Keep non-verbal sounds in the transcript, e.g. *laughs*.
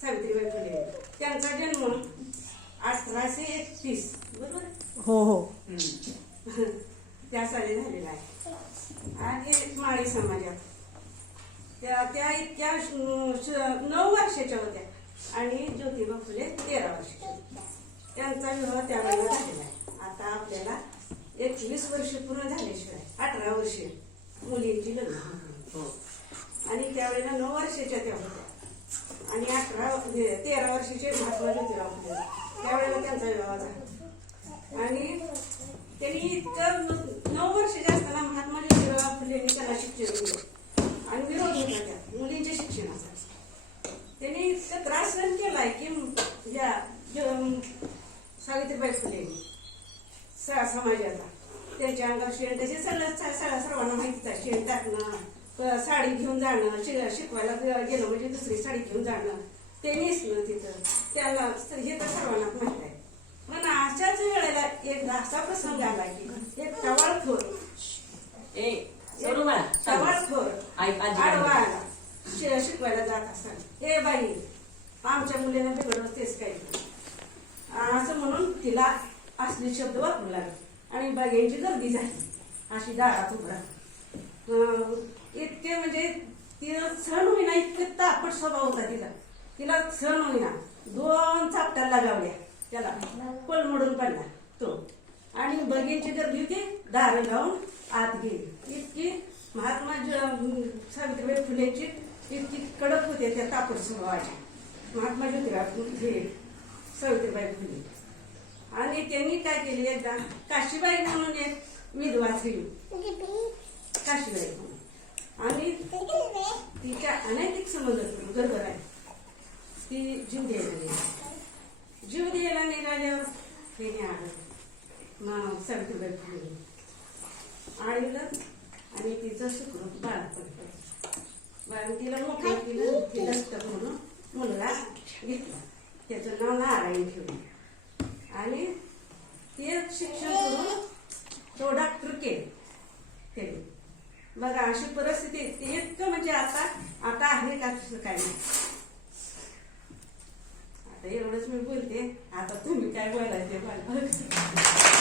सावित्रीबाई फुले त्यांचा जन्म अठराशे एकतीस. बरोबर? हो हो. *laughs* त्या साली झालेला आहे. आणि माळी समाजात. त्या त्या इतक्या नऊ वर्षाच्या होत्या. आणि ज्योतिबा फुले तेरा वर्षाच्या. त्यांचा विवाह त्यावेळेला झालेला आहे. आता आपल्याला एकवीस वर्ष पूर्ण झाल्याशिवाय अठरा वर्षे मुलींची लग्न होतात. आणि त्यावेळेला नऊ वर्षाच्या त्या होत्या. आणि अठरा म्हणजे तेरा वर्षाचे महात्मा ज्योतिराव होते त्यावेळेला त्यांचा विवाह झाला. आणि त्यांनी इतकं नऊ वर्षाचे असताना महात्मा ज्योतिराव फुलेंनी त्याला शिक्षण दिलं. आणि विरोध होता त्या मुलींच्या शिक्षणाचा. त्यांनी इतकं त्रास सहन केलाय की या सावित्रीबाई फुलेंनी स- समाजाचा त्यांच्या अंगावर शेण तसे सगळं सगळ्या सर्वांना माहितीच आहे शेण टाकणं साडी घेऊन जाणं शिकवायला गेलं म्हणजे दुसरी साडी घेऊन जाणं ते नेसणं तिथं. त्याला हे तर सर्वांनाच माहीत आहे. पण अशाच वेळेला एक असा प्रसंग आला की एक टवाळखोर टवाळखोर आडवा आला शिकवायला जात असताना. ए बाई आमच्या मुलीला बिघडलं तेच काही असं म्हणून तिला असले शब्द वापरू लागले आणि बागेंची गर्दी झाली. अशी दारात उभा म्हणजे तिला सण होईना इतके तापट स्वभाव होता तिला तिला सण होईना. दोन चापट्या लगावल्या त्याला. पळमडून पडला तो. आणि बगीची गर्दी होती दार लावून आत गेली. इतकी महात्मा सावित्रीबाई फुलेची इतकी कडक होते त्या तापट स्वभावाच्या महात्मा ज्योतिराव हे सावित्रीबाई फुले. आणि त्यांनी काय केली एकदा काशीबाई म्हणून एक विधवा काशीबाई म्हणून. आणि तिच्या अनैतिक संबंध गडबड आहे. ती जीव द्यायला जीव द्यायला निघाल्यावर हे आलं. मग सावित्रीबाई फुले आईला आणि तिचं शुक्र बाळ बाळ तिला मोठं केलं तिला दत्तक म्हणून मुलगा घेतला. त्याचं नाव नारायण ठेवलं. आणि ते शिक्षण करून तो डॉक्टर केले. त्याने बघा अशी परिस्थिती इतकं म्हणजे आता आता आहे का तसं काही नाही. आता एवढंच मी बोलते. आता तुम्ही काय बोलायचे मला